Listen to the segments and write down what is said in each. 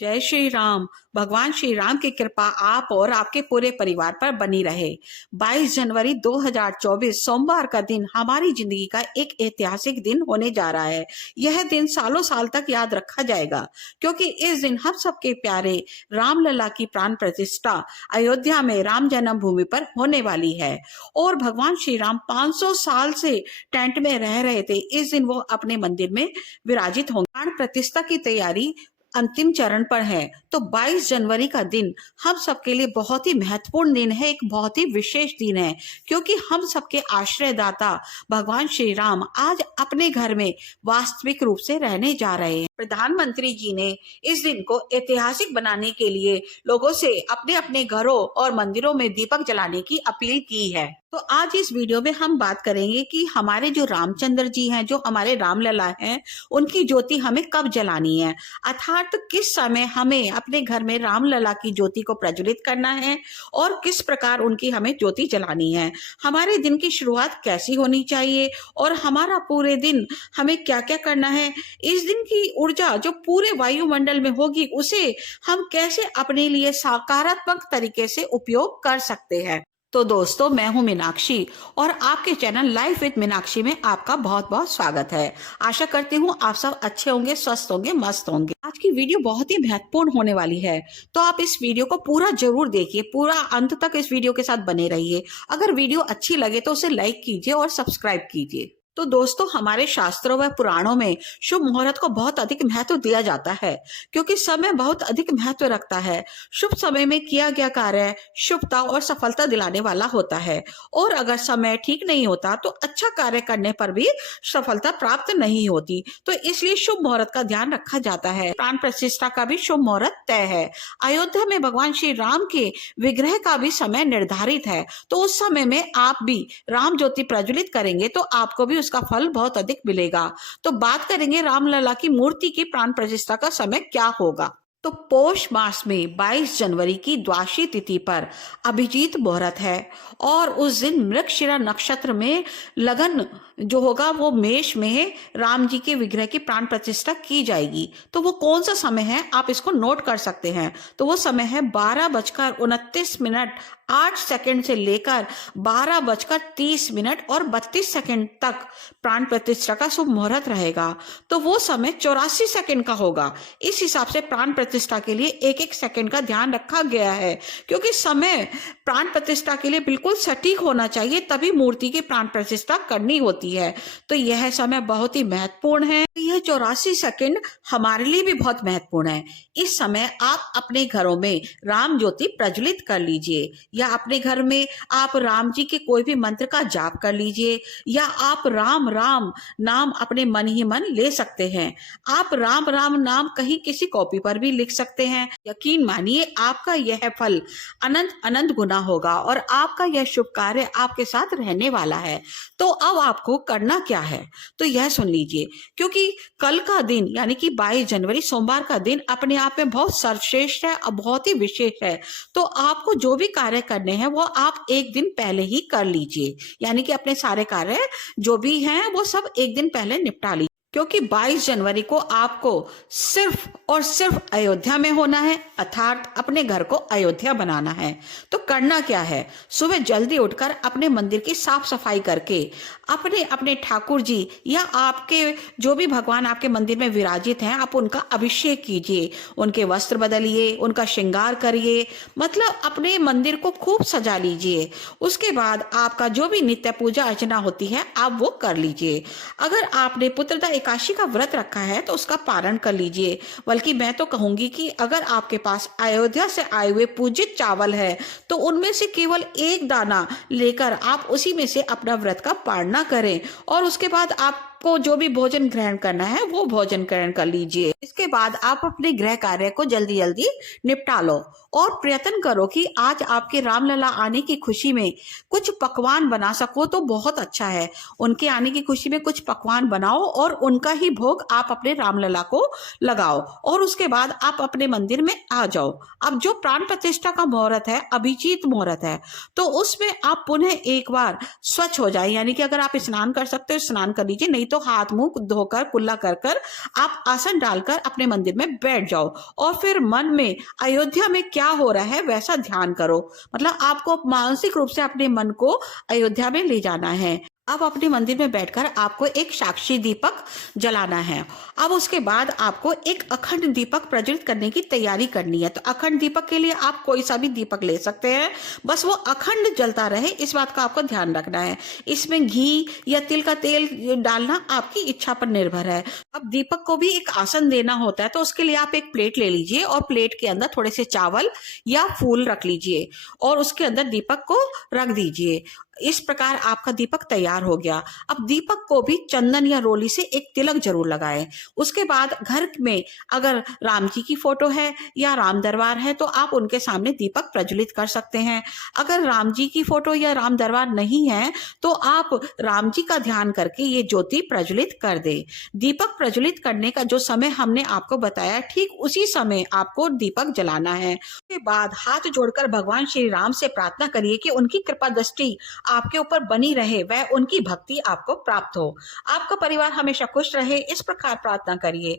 जय श्री राम। भगवान श्री राम की कृपा आप और आपके पूरे परिवार पर बनी रहे। 22 जनवरी 2024 सोमवार का दिन हमारी जिंदगी का एक ऐतिहासिक दिन होने जा रहा है। यह दिन सालों साल तक याद रखा जाएगा क्योंकि इस दिन हम सबके प्यारे रामलला की प्राण प्रतिष्ठा अयोध्या में राम जन्मभूमि पर होने वाली है। और भगवान श्री राम 500 साल से टेंट में रह रहे थे। इस दिन वो अपने मंदिर में विराजित होंगे। प्राण प्रतिष्ठा की तैयारी अंतिम चरण पर है। तो 22 जनवरी का दिन हम सबके लिए बहुत ही महत्वपूर्ण दिन है, एक बहुत ही विशेष दिन है क्योंकि हम सबके आश्रयदाता भगवान श्री राम आज अपने घर में वास्तविक रूप से रहने जा रहे हैं। प्रधानमंत्री जी ने इस दिन को ऐतिहासिक बनाने के लिए लोगों से अपने अपने घरों और मंदिरों में दीपक जलाने की अपील की है। तो आज इस वीडियो में हम बात करेंगे कि हमारे जो रामचंद्र जी हैं, जो हमारे रामलला हैं, उनकी ज्योति हमें कब जलानी है, अर्थात किस समय हमें अपने घर में रामलला की ज्योति को प्रज्वलित करना है और किस प्रकार उनकी हमें ज्योति जलानी है। हमारे दिन की शुरुआत कैसी होनी चाहिए और हमारा पूरे दिन हमें क्या क्या करना है। इस दिन की ऊर्जा जो पूरे वायुमंडल में होगी उसे हम कैसे अपने लिए सकारात्मक तरीके से उपयोग कर सकते हैं। तो दोस्तों, मैं हूं मीनाक्षी और आपके चैनल लाइफ विद मीनाक्षी में आपका बहुत बहुत स्वागत है। आशा करती हूं आप सब अच्छे होंगे, स्वस्थ होंगे, मस्त होंगे। आज की वीडियो बहुत ही महत्वपूर्ण होने वाली है, तो आप इस वीडियो को पूरा जरूर देखिए, पूरा अंत तक इस वीडियो के साथ बने रहिए। अगर वीडियो अच्छी लगे तो उसे लाइक कीजिए और सब्सक्राइब कीजिए। तो दोस्तों, हमारे शास्त्रों व पुराणों में शुभ मुहूर्त को बहुत अधिक महत्व दिया जाता है क्योंकि समय बहुत अधिक महत्व रखता है। शुभ समय में किया गया कार्य शुभता और सफलता दिलाने वाला होता है और अगर समय ठीक नहीं होता तो अच्छा कार्य करने पर भी सफलता प्राप्त नहीं होती। तो इसलिए शुभ मुहूर्त का ध्यान रखा जाता है। प्राण प्रतिष्ठा का भी शुभ मुहूर्त तय है। अयोध्या में भगवान श्री राम के विग्रह का भी समय निर्धारित है। तो उस समय में आप भी राम ज्योति प्रज्वलित करेंगे तो आपको भी उसका फल बहुत अधिक मिलेगा। तो बात करेंगे रामलला की मूर्ति की प्राण प्रतिष्ठा का समय क्या होगा। तो पौष मास में 22 जनवरी की द्वादशी तिथि पर अभिजीत मुहूर्त है और उस दिन मृगशिरा नक्षत्र में लगन जो होगा वो मेष में राम जी के विग्रह की प्राण प्रतिष्ठा की जाएगी। तो वो कौन सा समय है आप इसको नोट कर सकते हैं। तो वो समय है 12:29 से लेकर 12:30 और 32 सेकंड तक प्राण प्रतिष्ठा का शुभ मुहूर्त रहेगा। तो वो समय 84 सेकंड का होगा। इस हिसाब से प्राण प्रतिष्ठा के लिए एक एक सेकंड का ध्यान रखा गया है क्योंकि समय प्राण प्रतिष्ठा के लिए बिल्कुल सटीक होना चाहिए, तभी मूर्ति की प्राण प्रतिष्ठा करनी होती है। तो यह समय बहुत ही महत्वपूर्ण है। यह 84 सेकंड हमारे लिए भी बहुत महत्वपूर्ण है। इस समय आप अपने घरों में राम ज्योति प्रज्वलित कर लीजिए या अपने घर में आप राम जी के कोई भी मंत्र का जाप कर लीजिए या आप राम राम नाम अपने मन ही मन ले सकते हैं। आप राम राम नाम कहीं किसी कॉपी पर भी लिख सकते हैं। यकीन मानिए आपका यह फल अनंत अनंत गुना होगा और आपका यह शुभ कार्य आपके साथ रहने वाला है। तो अब आपको करना क्या है तो यह सुन लीजिए क्योंकि कल का दिन यानी कि 22 जनवरी सोमवार का दिन अपने आप में बहुत सर्वश्रेष्ठ है और बहुत ही विशेष है। तो आपको जो भी कार्य करने हैं वो आप एक दिन पहले ही कर लीजिए, यानी कि अपने सारे कार्य जो भी हैं वो सब एक दिन पहले निपटा लीजिए क्योंकि 22 जनवरी को आपको सिर्फ और सिर्फ अयोध्या में होना है, अर्थात अपने घर को अयोध्या बनाना है। तो करना क्या है, सुबह जल्दी उठकर अपने मंदिर की साफ सफाई करके अपने अपने ठाकुर जी या आपके जो भी भगवान आपके मंदिर में विराजित हैं आप उनका अभिषेक कीजिए, उनके वस्त्र बदलिए, उनका श्रृंगार करिए, मतलब अपने मंदिर को खूब सजा लीजिए। उसके बाद आपका जो भी नित्य पूजा अर्चना होती है आप वो कर लीजिए। अगर आपने पुत्रदा एकादशी का व्रत रखा है तो उसका पारण कर लीजिए। बल्कि मैं तो कहूंगी कि अगर आपके पास अयोध्या से आए हुए पूजित चावल है तो उनमें से केवल एक दाना लेकर आप उसी में से अपना व्रत का पारणा करें और उसके बाद आपको जो भी भोजन ग्रहण करना है वो भोजन ग्रहण कर लीजिए। इसके बाद आप अपने गृह कार्य को जल्दी जल्दी निपटा लो और प्रयत्न करो कि आज आपके रामलला आने की खुशी में कुछ पकवान बना सको तो बहुत अच्छा है। उनके आने की खुशी में कुछ पकवान बनाओ और उनका ही भोग आप अपने रामलला को लगाओ और उसके बाद आप अपने मंदिर में आ जाओ। अब जो प्राण प्रतिष्ठा का मुहूर्त है अभिजीत मुहूर्त है तो उसमें आप पुनः एक बार स्वच्छ हो जाए, यानी कि अगर आप स्नान कर सकते हो स्नान कर लीजिए, नहीं तो हाथ मुंह धोकर कुल्ला कर कर आप आसन डालकर अपने मंदिर में बैठ जाओ और फिर मन में अयोध्या में क्या हो रहा है वैसा ध्यान करो। मतलब आपको मानसिक रूप से अपने मन को अयोध्या में ले जाना है। अब अपने मंदिर में बैठकर आपको एक साक्षी दीपक जलाना है। अब उसके बाद आपको एक अखंड दीपक प्रज्वलित करने की तैयारी करनी है। तो अखंड दीपक के लिए आप कोई सा भी दीपक ले सकते हैं, बस वो अखंड जलता रहे, इस बात का आपको ध्यान रखना है। इसमें घी या तिल का तेल डालना आपकी इच्छा पर निर्भर है। अब दीपक को भी एक आसन देना होता है, तो उसके लिए आप एक प्लेट ले लीजिए और प्लेट के अंदर थोड़े से चावल या फूल रख लीजिए और उसके अंदर दीपक को रख दीजिए। इस प्रकार आपका दीपक तैयार हो गया। अब दीपक को भी चंदन या रोली से एक तिलक जरूर लगाएं। उसके बाद घर में अगर राम जी की फोटो है या राम दरबार है तो आप उनके सामने दीपक प्रज्वलित कर सकते हैं। अगर राम जी की फोटो या राम दरबार नहीं है तो आप राम जी का ध्यान करके ये ज्योति प्रज्वलित कर दे। दीपक प्रज्वलित करने का जो समय हमने आपको बताया, ठीक उसी समय आपको दीपक जलाना है। उसके बाद हाथ जोड़कर भगवान श्री राम से प्रार्थना करिए कि उनकी कृपा दृष्टि आपके ऊपर बनी रहे, वह उनकी भक्ति आपको प्राप्त हो, आपका परिवार हमेशा खुश रहे, इस प्रकार प्रार्थना करिए।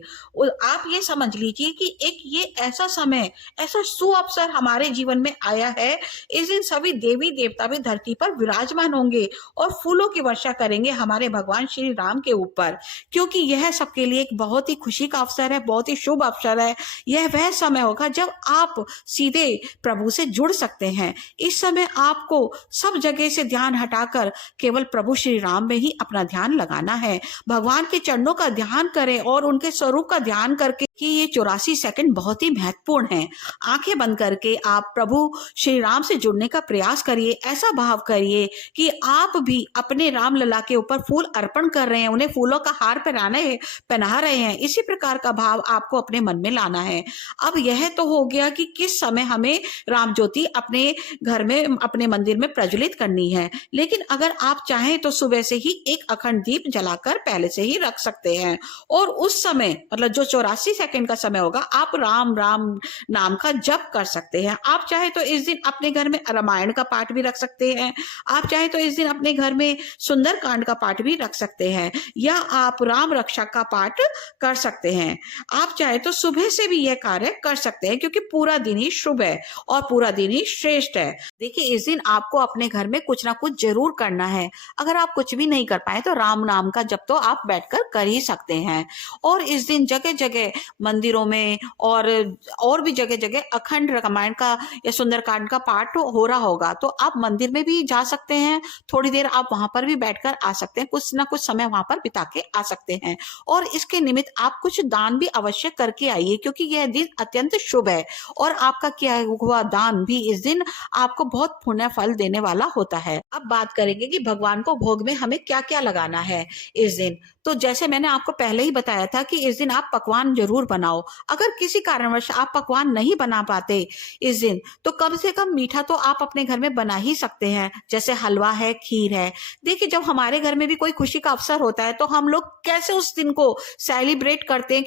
आप ये समझ लीजिए कि एक ये ऐसा समय, ऐसा सुअवसर हमारे जीवन में आया है। इस दिन सभी देवी देवता भी धरती पर विराजमान होंगे और फूलों की वर्षा करेंगे हमारे भगवान श्री राम के ऊपर, क्योंकि यह सबके लिए एक बहुत ही खुशी का अवसर है, बहुत ही शुभ अवसर है। यह वह समय होगा जब आप सीधे प्रभु से जुड़ सकते हैं। इस समय आपको सब जगह से ध्यान हटाकर केवल प्रभु श्री राम में ही अपना ध्यान लगाना है। भगवान के चरणों का ध्यान करें और उनके स्वरूप का ध्यान करके कि ये 84 सेकंड बहुत ही महत्वपूर्ण है। आंखें बंद करके आप प्रभु श्री राम से जुड़ने का प्रयास करिए। ऐसा भाव करिए कि आप भी अपने राम लला के ऊपर फूल अर्पण कर रहे हैं, उन्हें फूलों का हार पहना रहे हैं। इसी प्रकार का भाव आपको अपने मन में लाना है। अब यह तो हो गया कि किस समय हमें राम ज्योति अपने घर में, अपने मंदिर में प्रज्वलित करनी है। लेकिन अगर आप चाहें तो सुबह से ही एक अखंड दीप जलाकर पहले से ही रख सकते हैं और उस समय, मतलब जो 84 सेकंड का समय होगा, आप राम राम नाम का जप कर सकते हैं। आप चाहे तो इस दिन अपने घर में रामायण का पाठ भी रख सकते हैं। आप चाहे तो इस दिन अपने घर में सुंदर कांड का पाठ भी रख सकते हैं या आप राम रक्षा का पाठ कर सकते हैं। आप चाहे तो सुबह से भी यह कार्य कर सकते हैं, क्योंकि पूरा दिन ही शुभ है और पूरा दिन ही श्रेष्ठ है। देखिए, इस दिन आपको अपने घर में कुछ ना कुछ जरूर करना है। अगर आप कुछ भी नहीं कर पाए तो राम नाम का जप तो आप बैठकर कर ही सकते हैं। और इस दिन जगह जगह मंदिरों में और भी जगह जगह अखंड रामायण का या सुंदरकांड का पाठ हो रहा होगा, तो आप मंदिर में भी जा सकते हैं। थोड़ी देर आप वहां पर भी बैठकर आ सकते हैं, कुछ ना कुछ समय वहां पर बिता के आ सकते हैं। और इसके निमित्त आप कुछ दान भी अवश्य करके आइए, क्योंकि यह दिन अत्यंत शुभ है और आपका किया हुआ दान भी इस दिन आपको बहुत पुण्य फल देने वाला होता है। अब बात करेंगे कि भगवान को भोग में हमें क्या क्या लगाना है इस दिन। तो जैसे मैंने आपको पहले ही बताया था कि इस दिन आप पकवान जरूर बनाओ। अगर किसी कारणवश आप पकवान नहीं बना पाते इस दिन, तो कम से कम मीठा तो आप अपने घर में बना ही सकते हैं, जैसे हलवा है, खीर है। देखिए, जब हमारे घर में भी कोई खुशी का अवसर होता है तो हम लोग कैसे उस दिन को सेलिब्रेट करते हैं,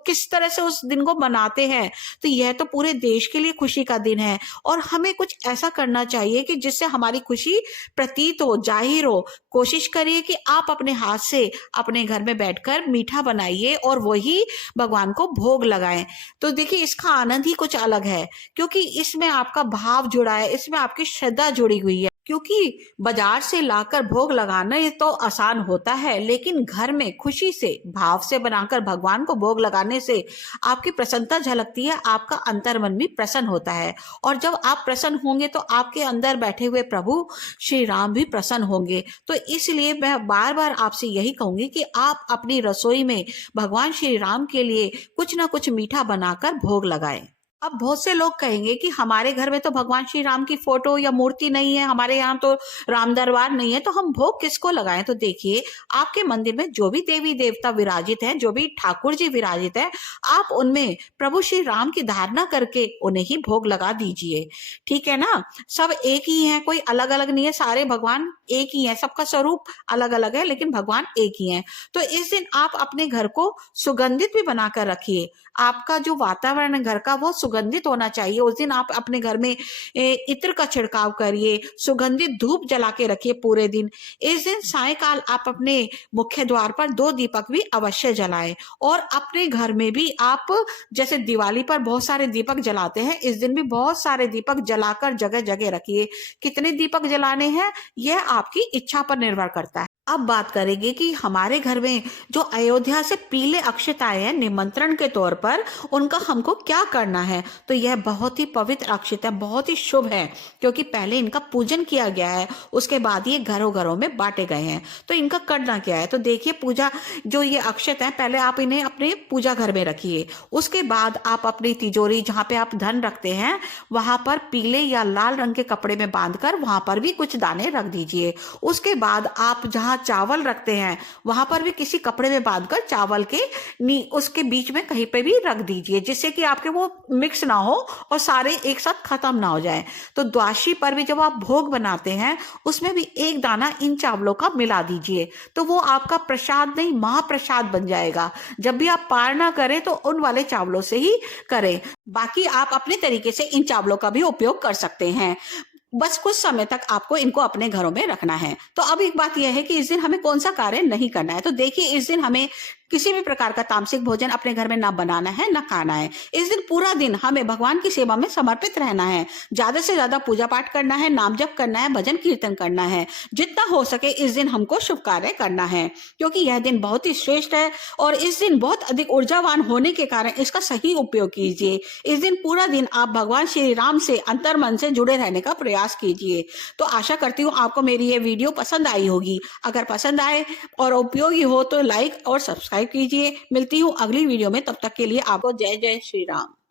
किस तरह से उस दिन को मनाते हैं। तो यह तो पूरे देश के लिए खुशी का दिन है और हमें कुछ ऐसा करना चाहिए कि जिससे हमारी खुशी प्रतीत हो, जाहिर हो। कोशिश करिए कि आप अपने हाथ से अपने घर में बैठकर मीठा बनाइए और वही भगवान को भोग लगाएं। तो देखिए, इसका आनंद ही कुछ अलग है, क्योंकि इसमें आपका भाव जुड़ा है, इसमें आपकी श्रद्धा जुड़ी हुई है। क्योंकि बाजार से लाकर भोग लगाना ये तो आसान होता है, लेकिन घर में खुशी से, भाव से बनाकर भगवान को भोग लगाने से आपकी प्रसन्नता झलकती है, आपका अंतर्मन भी प्रसन्न होता है। और जब आप प्रसन्न होंगे तो आपके अंदर बैठे हुए प्रभु श्री राम भी प्रसन्न होंगे। तो इसलिए मैं बार बार आपसे यही कहूंगी कि आप अपनी रसोई में भगवान श्री राम के लिए कुछ ना कुछ मीठा बनाकर भोग लगाएं। अब बहुत से लोग कहेंगे कि हमारे घर में तो भगवान श्री राम की फोटो या मूर्ति नहीं है, हमारे यहाँ तो राम दरबार नहीं है, तो हम भोग किसको लगाएं। तो देखिए, आपके मंदिर में जो भी देवी देवता विराजित हैं, जो भी ठाकुर जी विराजित हैं, आप उनमें प्रभु श्री राम की धारणा करके उन्हें ही भोग लगा दीजिए। ठीक है ना। सब एक ही है, कोई अलग अलग नहीं है, सारे भगवान एक ही है, सबका स्वरूप अलग अलग है लेकिन भगवान एक ही है। तो इस दिन आप अपने घर को सुगंधित भी बनाकर रखिए। आपका जो वातावरण है घर का, वो सुगंधित होना चाहिए। उस दिन आप अपने घर में इत्र का छिड़काव करिए, सुगंधित धूप जला के रखिए पूरे दिन। इस दिन सायंकाल आप अपने मुख्य द्वार पर 2 दीपक भी अवश्य जलाएं और अपने घर में भी आप जैसे दिवाली पर बहुत सारे दीपक जलाते हैं, इस दिन भी बहुत सारे दीपक जलाकर जगह जगह रखिए। कितने दीपक जलाने हैं यह आपकी इच्छा पर निर्भर करता है। अब बात करेंगे कि हमारे घर में जो अयोध्या से पीले अक्षत आए हैं निमंत्रण के तौर पर, उनका हमको क्या करना है। तो यह बहुत ही पवित्र अक्षत है, बहुत ही शुभ है, क्योंकि पहले इनका पूजन किया गया है, उसके बाद ये घरों घरों में बांटे गए हैं। तो इनका करना क्या है, तो देखिए पूजा जो ये अक्षत है, पहले आप इन्हें अपने पूजा घर में रखिए। उसके बाद आप अपनी तिजोरी जहाँ पे आप धन रखते हैं वहां पर पीले या लाल रंग के कपड़े में बांधकर वहां पर भी कुछ दाने रख दीजिए। उसके बाद आप जहाँ चावल रखते हैं वहां पर भी किसी कपड़े में बांधकर चावल के उसके बीच में कहीं पे भी रख दीजिए, जिससे कि आपके वो मिक्स ना हो और सारे एक साथ खत्म ना हो जाए। तो द्वादशी पर भी जब आप भोग बनाते हैं उसमें भी एक दाना इन चावलों का मिला दीजिए, तो वो आपका प्रसाद नहीं महाप्रसाद बन जाएगा। जब भी आप पारना करें तो उन वाले चावलों से ही करें, बाकी आप अपने तरीके से इन चावलों का भी उपयोग कर सकते हैं। बस कुछ समय तक आपको इनको अपने घरों में रखना है। तो अब एक बात यह है कि इस दिन हमें कौन सा कार्य नहीं करना है। तो देखिए इस दिन हमें किसी भी प्रकार का तामसिक भोजन अपने घर में ना बनाना है ना खाना है। इस दिन पूरा दिन हमें भगवान की सेवा में समर्पित रहना है, ज्यादा से ज्यादा पूजा पाठ करना है, नाम जप करना है, भजन कीर्तन करना है। जितना हो सके इस दिन हमको शुभ कार्य करना है, क्योंकि यह दिन बहुत ही श्रेष्ठ है और इस दिन बहुत अधिक ऊर्जावान होने के कारण इसका सही उपयोग कीजिए। इस दिन पूरा दिन आप भगवान श्री राम से अंतर्मन से जुड़े रहने का प्रयास कीजिए। तो आशा करती हूँ आपको मेरी ये वीडियो पसंद आई होगी। अगर पसंद आए और उपयोगी हो तो लाइक और सब्सक्राइब कीजिए। मिलती हूँ अगली वीडियो में, तब तक के लिए आपको जय जय श्री राम।